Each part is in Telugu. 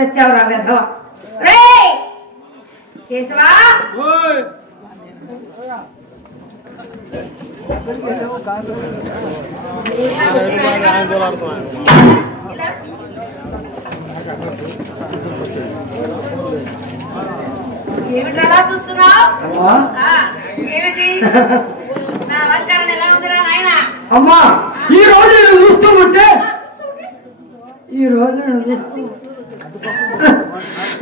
సచ్చావురా వెధవ కేశవా ఏమిటలా చూస్తున్నావు? ఏమిటి నా అలంకరణ ఎలా ఉందిరా నాయన? అమ్మా ఈ రోజు నేను చూస్తూ ఉంటే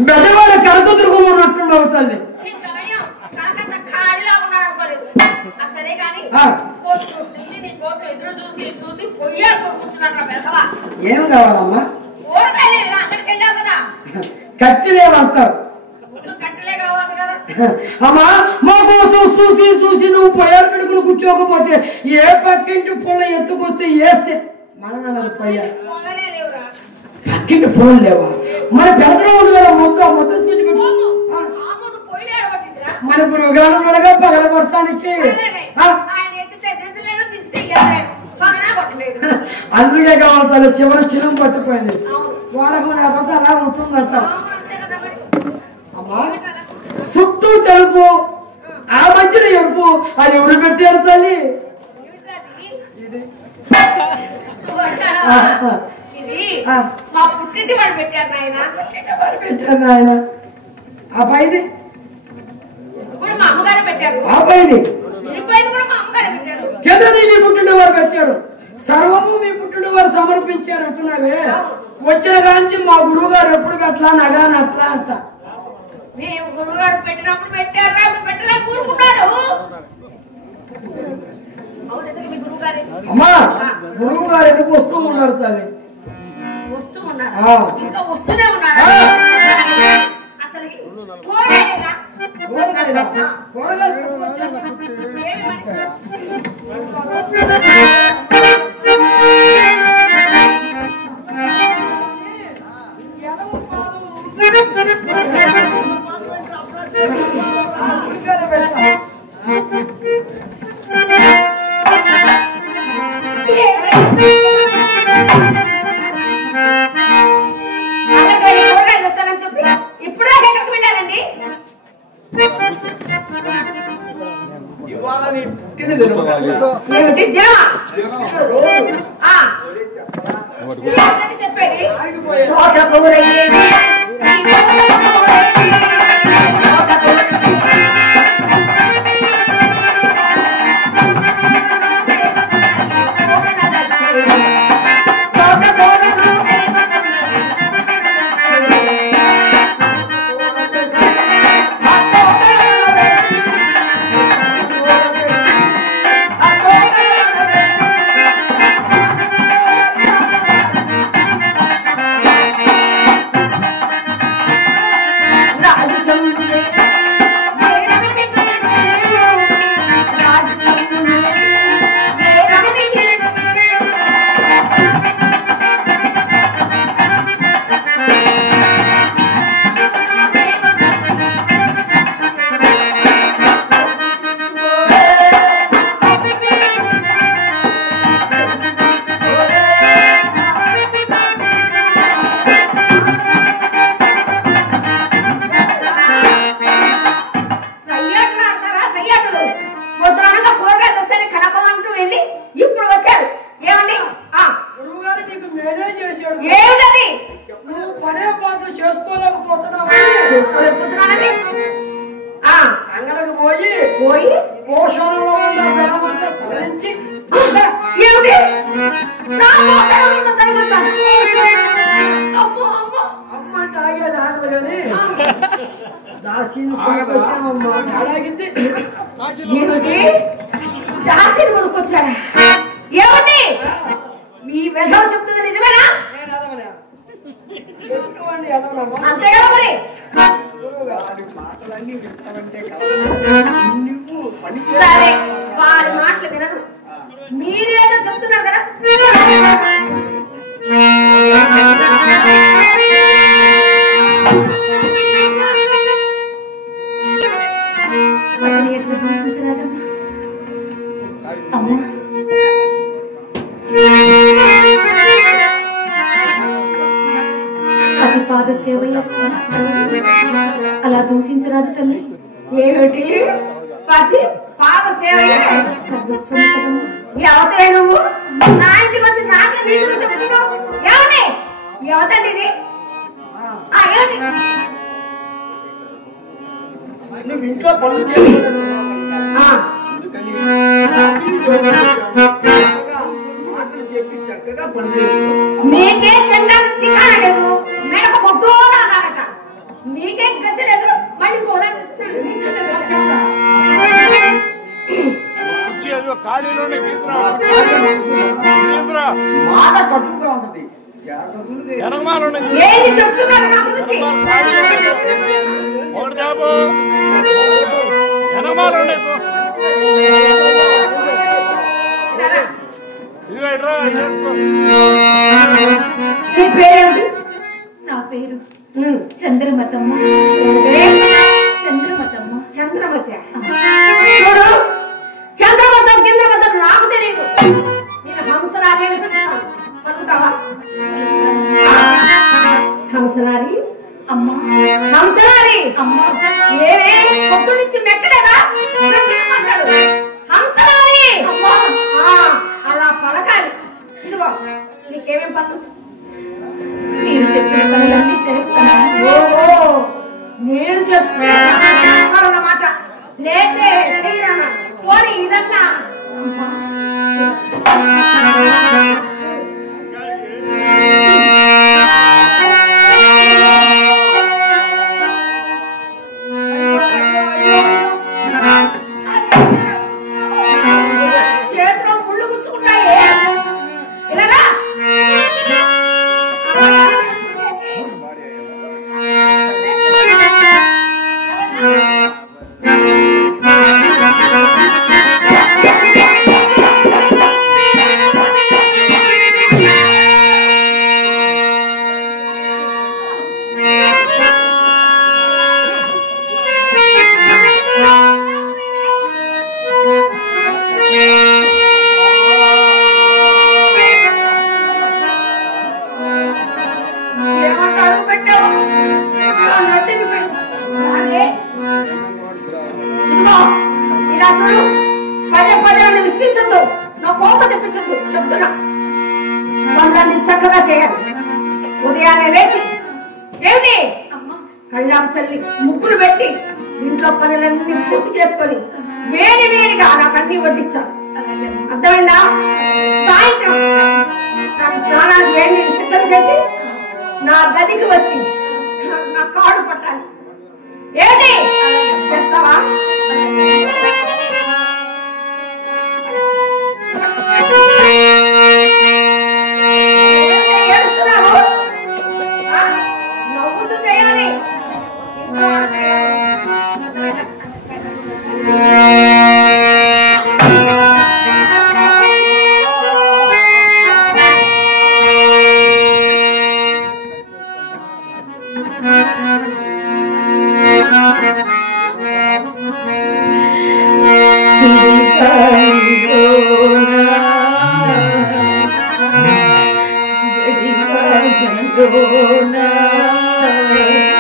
బెజవాడ కడక తిరుగుతున్నట్టుండవు తల్లి. సరే కానీ ఎదురు చూసి చూసి కూర్చున్నాడు. ఏం కావాలమ్మా? అక్కడికి వెళ్ళావు కదా, కట్టిలేమంటారు. కట్టెలే కావాలి కదా. అమ్మా మా కోసం చూసి చూసి నువ్వు పొయ్యారు పెడుకుని కూర్చోకపోతే ఏ పక్కింటి పొల ఎత్తుకొస్తే వేస్తే మనది పొయ్యారు పక్కింటి ఫోన్ లేవా? మన పెద్దగా ఉంది కదా మొత్తం మన పురుగులను నడగా పగలబడటానికి అందుకే కావాలి చివరి చిలం పట్టుపోయింది వాడకు లేకపోతే అలా ఉంటుందంట. అమ్మా చుట్టూ తెలుపు ఆ మధ్యన ఎరుపు అది ఎవరు పెట్టారు తల్లి? మా పుట్టింటి వాడు పెట్టారు నాయన. పెట్టారు నాయన. ఆ పైది మా అమ్మగారు పెట్టారు. ఆ పైది కూడా మా అమ్మగారు పెట్టారు. కిందది మీ పుట్టింటి వారు పెట్టారు. సర్వము మీ పుట్టింటి వారు సమర్పించారు అంటున్నావే. వచ్చిన కాంచి మా గురువు గారు ఎప్పుడు పెట్టలా నగా నట్లా అంట. మేము గురువు గారు పెట్టినప్పుడు పెట్టారా పెట్టరా కూరుకున్నాడు. అమ్మా గురువు గారు ఎందుకు వస్తూ ఉన్నారు తల్లి? వస్తూ ఉన్నారు, ఇంకా వస్తూనే ఉన్నారు. అసలు ఇప్పుడే ఎక్కడికి వెళ్ళారండి? చెప్పేది కొనుక్కొచ్చారా? ఏమండి మీ వెధవ చెప్తుంది నిజమేనా? అంతే కదా మరి. సరే వారి మాటలు వినరు, మీరేదో చెప్తున్నారు కదా. పాద సేవయ్య అలా దూషించరాదు తల్లి. ఏమిటి పతి పాద సేవ సర్వస్వం కదమ్మా. ఎవతే నువ్వు నా ఇంటికి వచ్చి నాకే నీళ్ళు చెప్తున్నావు? ఎవరి ఎవతండి ఇది? ఏమిటి నువ్వు ఇంట్లో పనులు చేయాలి. మాటలు చెప్పి చక్కగా పని చేయాలి. మీకే తినడానికి కాలేదు, మెడక కొట్టు అన్నారట. మీకేం గతి లేదు, మళ్ళీ పోరాడిస్తాడు. మాట కట్టుగా ఉంటుంది. ఏంటి చెప్తున్నారు నా గురించి? నీ పేరేమిటి? నా పేరు చంద్రమతమ్మ. చంద్రమతమ్మ. చంద్రమతి చూడు, చంద్రమతం చంద్రమతం నాకు తెలియదు. నేను హంసరారి అని పిలుస్తాను, పలుకుతావా? హంసరారి అమ్మా. హంసరారి అమ్మా. ఏమే పొద్దు నుంచి మెక్కలేదా? హంసరారి అమ్మా. అలా పలకాలి. ఇదిగో నీకేమేం పనులు? మీరు చెప్పిన పనులన్నీ చేస్తాను. ఓహో, నేను చెప్తానన్నమాట. లేటే చెయ్యనా పోనీ ఇదన్నా. చేతిలో ముళ్ళు గుచ్చుకున్నాయే, ఇలాగా ఇలా చూడు, పదే పదే నన్ను విసిగించొద్దు, నా కోపం తెప్పించొద్దు. చెప్తున్నా, పనులన్నీ చక్కగా చేయాలి. ఉదయాన్నే లేచి ఏమిటి కళ్ళాం చల్లి ముగ్గులు పెట్టి ఇంట్లో పనులన్నీ పూర్తి చేసుకొని వేడి వేడిగా నాకన్నీ వడ్డించాను. అర్థమైందా? సాయంత్రం నాకు స్నానానికి వేడి నీళ్ళు సిద్ధం చేసి నా గదికి వచ్చి నా కాడు పట్టాలి. ఏంటి చేస్తావా? ఏడుస్తున్నావు? నవ్వుతూ చేయాలి. జడిగా